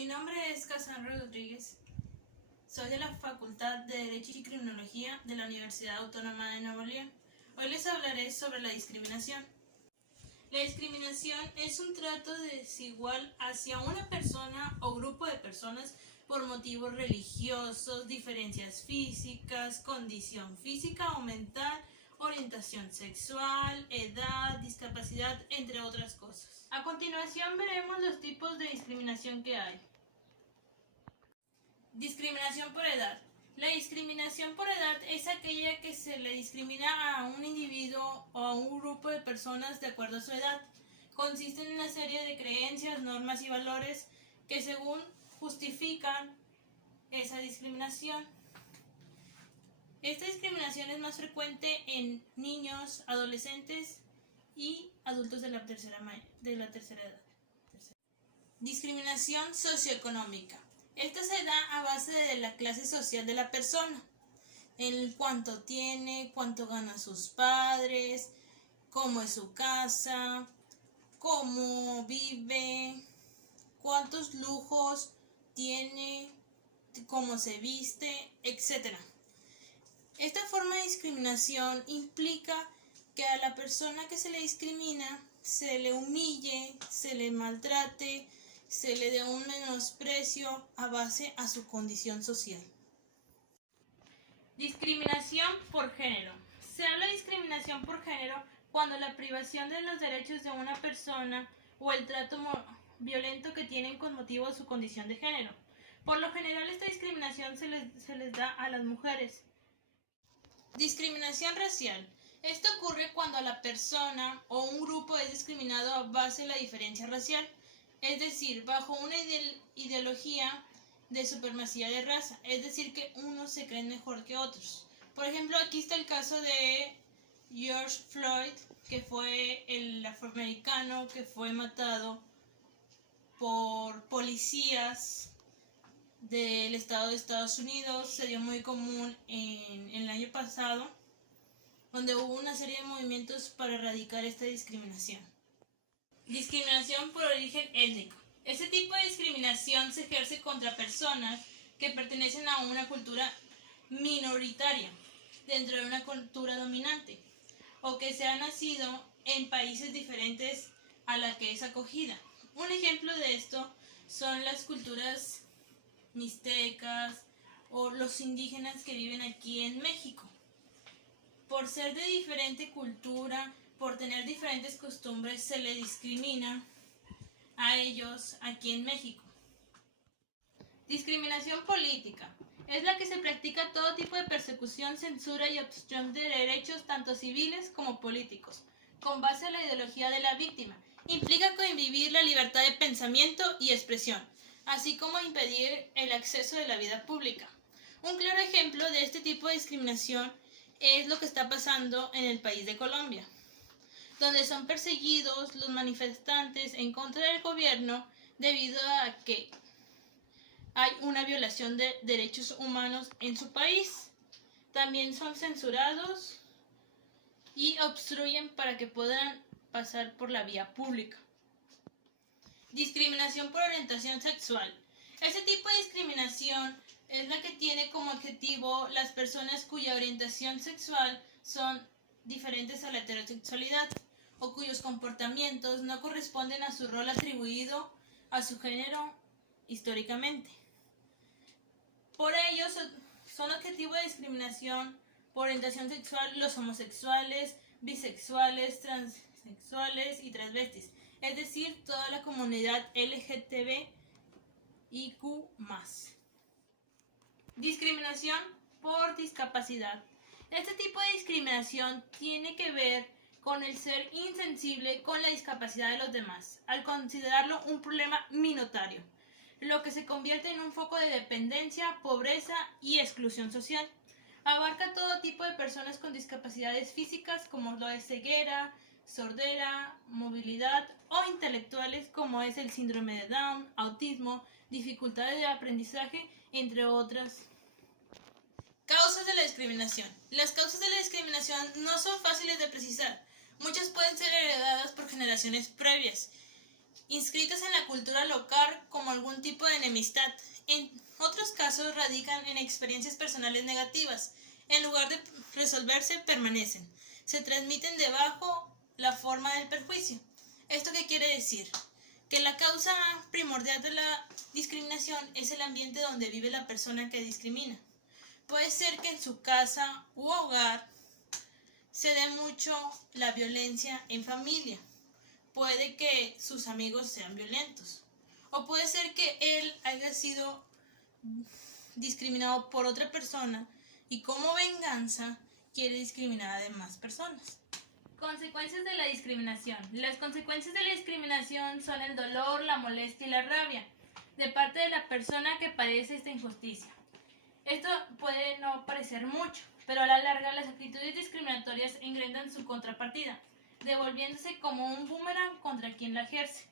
Mi nombre es Cassandra Rodríguez. Soy de la Facultad de Derecho y Criminología de la Universidad Autónoma de Nuevo León. Hoy les hablaré sobre la discriminación. La discriminación es un trato desigual hacia una persona o grupo de personas por motivos religiosos, diferencias físicas, condición física o mental, orientación sexual, edad, discapacidad, entre otras cosas. A continuación veremos los tipos de discriminación que hay. Discriminación por edad. La discriminación por edad es aquella que se le discrimina a un individuo o a un grupo de personas de acuerdo a su edad. Consiste en una serie de creencias, normas y valores que según justifican esa discriminación. Esta discriminación es más frecuente en niños, adolescentes y adultos de la tercera edad. Discriminación socioeconómica. Esta se da a base de la clase social de la persona, en cuánto tiene, cuánto ganan sus padres, cómo es su casa, cómo vive, cuántos lujos tiene, cómo se viste, etc. Esta forma de discriminación implica que a la persona que se le discrimina se le humille, se le maltrate, se le dé un menosprecio a base a su condición social. Discriminación por género. Se habla de discriminación por género cuando la privación de los derechos de una persona o el trato violento que tienen con motivo de su condición de género. Por lo general, esta discriminación se les da a las mujeres. Discriminación racial. Esto ocurre cuando la persona o un grupo es discriminado a base de la diferencia racial, es decir, bajo una ideología de supremacía de raza, es decir, que unos se creen mejor que otros. Por ejemplo, aquí está el caso de George Floyd, que fue el afroamericano que fue matado por policías del estado de Estados Unidos. Se dio muy común en el año pasado, donde hubo una serie de movimientos para erradicar esta discriminación. Discriminación por origen étnico. Este tipo de discriminación se ejerce contra personas que pertenecen a una cultura minoritaria dentro de una cultura dominante o que se ha nacido en países diferentes a la que es acogida. Un ejemplo de esto son las culturas mixtecas o los indígenas que viven aquí en México. Por ser de diferente cultura, por tener diferentes costumbres, se le discrimina a ellos aquí en México. Discriminación política. Es la que se practica a todo tipo de persecución, censura y obstrucción de derechos tanto civiles como políticos, con base en la ideología de la víctima. Implica cohibir la libertad de pensamiento y expresión, así como impedir el acceso de la vida pública. Un claro ejemplo de este tipo de discriminación es lo que está pasando en el país de Colombia, donde son perseguidos los manifestantes en contra del gobierno debido a que hay una violación de derechos humanos en su país. También son censurados y obstruyen para que puedan pasar por la vía pública. Discriminación por orientación sexual. Este tipo de discriminación es la que tiene como objetivo las personas cuya orientación sexual son diferentes a la heterosexualidad o cuyos comportamientos no corresponden a su rol atribuido a su género históricamente. Por ello son objetivo de discriminación por orientación sexual los homosexuales, bisexuales, transexuales y transvestis, es decir, toda la comunidad LGTBIQ+. Discriminación por discapacidad. Este tipo de discriminación tiene que ver con el ser insensible con la discapacidad de los demás, al considerarlo un problema minoritario, lo que se convierte en un foco de dependencia, pobreza y exclusión social. Abarca todo tipo de personas con discapacidades físicas como lo es ceguera, sordera, movilidad o intelectuales como es el síndrome de Down, autismo, dificultades de aprendizaje, entre otras. Causas de la discriminación. Las causas de la discriminación no son fáciles de precisar. Muchas pueden ser heredadas por generaciones previas inscritos en la cultura local como algún tipo de enemistad. En otros casos radican en experiencias personales negativas. En lugar de resolverse, permanecen. Se transmiten debajo la forma del perjuicio. ¿Esto qué quiere decir? Que la causa primordial de la discriminación es el ambiente donde vive la persona que discrimina. Puede ser que en su casa u hogar se dé mucho la violencia en familia. Puede que sus amigos sean violentos. O puede ser que él haya sido discriminado por otra persona y como venganza quiere discriminar a demás personas. Consecuencias de la discriminación. Las consecuencias de la discriminación son el dolor, la molestia y la rabia de parte de la persona que padece esta injusticia. Esto puede no parecer mucho, pero a la larga las actitudes discriminatorias engrandan su contrapartida, devolviéndose como un boomerang contra quien la ejerce.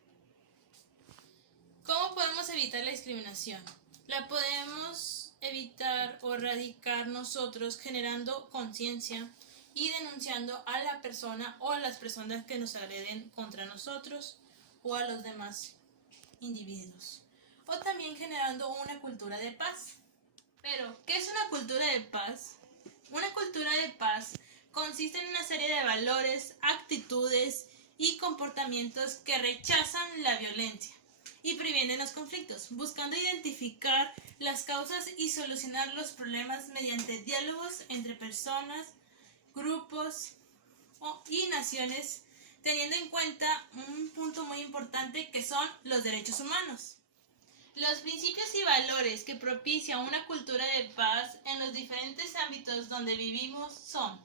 ¿Cómo podemos evitar la discriminación? La podemos evitar o erradicar nosotros generando conciencia y denunciando a la persona o a las personas que nos agreden contra nosotros o a los demás individuos. O también generando una cultura de paz. Pero, ¿qué es una cultura de paz? Una cultura de paz consiste en una serie de valores, actitudes y comportamientos que rechazan la violencia y previenen los conflictos, buscando identificar las causas y solucionar los problemas mediante diálogos entre personas, grupos y naciones, teniendo en cuenta un punto muy importante que son los derechos humanos. Los principios y valores que propicia una cultura de paz en los diferentes ámbitos donde vivimos son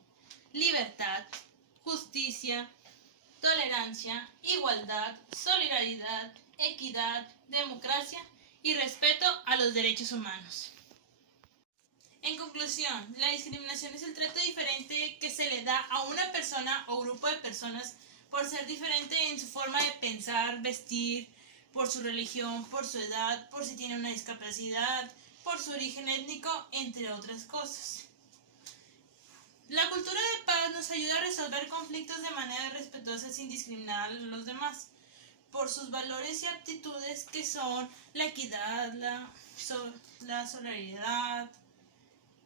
libertad, justicia, tolerancia, igualdad, solidaridad, equidad, democracia y respeto a los derechos humanos. En conclusión, la discriminación es el trato diferente que se le da a una persona o grupo de personas por ser diferente en su forma de pensar, vestir, por su religión, por su edad, por si tiene una discapacidad, por su origen étnico, entre otras cosas. La cultura de paz nos ayuda a resolver conflictos de manera respetuosa sin discriminar a los demás, por sus valores y aptitudes que son la equidad, la solidaridad,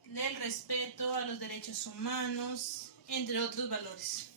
el respeto a los derechos humanos, entre otros valores.